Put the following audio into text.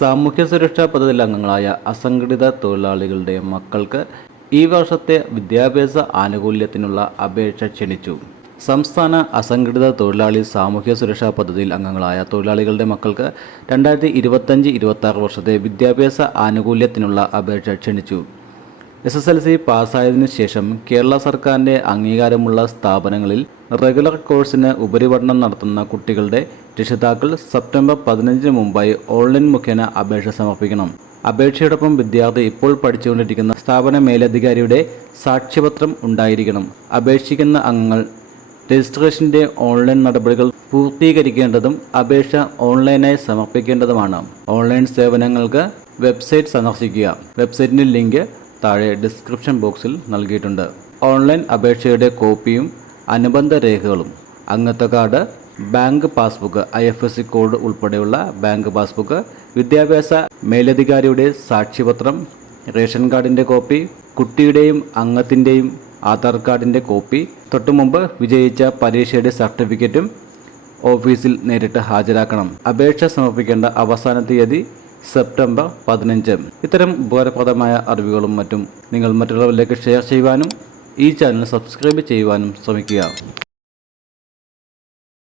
സാമൂഹ്യ സുരക്ഷാ പദ്ധതിയിൽ അംഗങ്ങളായ അസംഘടിത തൊഴിലാളികളുടെ മക്കൾക്ക് ഈ വർഷത്തെ വിദ്യാഭ്യാസ ആനുകൂല്യത്തിനുള്ള അപേക്ഷ ക്ഷണിച്ചു. സംസ്ഥാന അസംഘടിത തൊഴിലാളി സാമൂഹ്യ സുരക്ഷാ പദ്ധതിയിൽ അംഗങ്ങളായ തൊഴിലാളികളുടെ മക്കൾക്ക് രണ്ടായിരത്തി ഇരുപത്തഞ്ച് ഇരുപത്തി വർഷത്തെ വിദ്യാഭ്യാസ ആനുകൂല്യത്തിനുള്ള അപേക്ഷ ക്ഷണിച്ചു. എസ് എസ് എൽ സി പാസ്സായതിനു ശേഷം കേരള സർക്കാരിന്റെ അംഗീകാരമുള്ള സ്ഥാപനങ്ങളിൽ റെഗുലർ കോഴ്സിന് ഉപരിപഠനം നടത്തുന്ന കുട്ടികളുടെ രക്ഷിതാക്കൾ സെപ്റ്റംബർ പതിനഞ്ചിന് മുമ്പായി ഓൺലൈൻ മുഖേന അപേക്ഷ സമർപ്പിക്കണം. അപേക്ഷയോടൊപ്പം വിദ്യാർത്ഥി ഇപ്പോൾ പഠിച്ചുകൊണ്ടിരിക്കുന്ന സ്ഥാപന മേലധികാരിയുടെ സാക്ഷ്യപത്രം ഉണ്ടായിരിക്കണം. അപേക്ഷിക്കുന്ന അംഗങ്ങൾ രജിസ്ട്രേഷന്റെ ഓൺലൈൻ നടപടികൾ പൂർത്തീകരിക്കേണ്ടതും അപേക്ഷ ഓൺലൈനായി സമർപ്പിക്കേണ്ടതുമാണ്. ഓൺലൈൻ സേവനങ്ങൾക്ക് വെബ്സൈറ്റ് സന്ദർശിക്കുക. വെബ്സൈറ്റിന്റെ ലിങ്ക് താഴെ ഡിസ്ക്രിപ്ഷൻ ബോക്സിൽ നൽകിയിട്ടുണ്ട്. ഓൺലൈൻ അപേക്ഷയുടെ കോപ്പിയും അനുബന്ധ രേഖകളും അംഗത്വ card bank passbook I F S C code ഉൾപ്പെടെയുള്ള ബാങ്ക് പാസ്ബുക്ക് വിദ്യാഭ്യാസ മേലധികാരിയുടെ സാക്ഷ്യപത്രം റേഷൻ കാർഡിന്റെ കോപ്പി കുട്ടിയുടെയും അംഗത്തിന്റെയും ആധാർ കാർഡിന്റെ കോപ്പി തൊട്ടുമുമ്പ് വിജയിച്ച പരീക്ഷയുടെ സർട്ടിഫിക്കറ്റും ഓഫീസിൽ നേരിട്ട് ഹാജരാക്കണം. അപേക്ഷ സമർപ്പിക്കേണ്ട അവസാന തീയതി സെപ്റ്റംബർ പതിനഞ്ച്. ഇത്തരം ഉപകാരപ്രദമായ അറിവുകളും മറ്റും നിങ്ങൾ മറ്റുള്ളവരിലേക്ക് ഷെയർ ചെയ്യുവാനും ഈ ചാനൽ സബ്സ്ക്രൈബ് ചെയ്യുവാനും ശ്രമിക്കുക.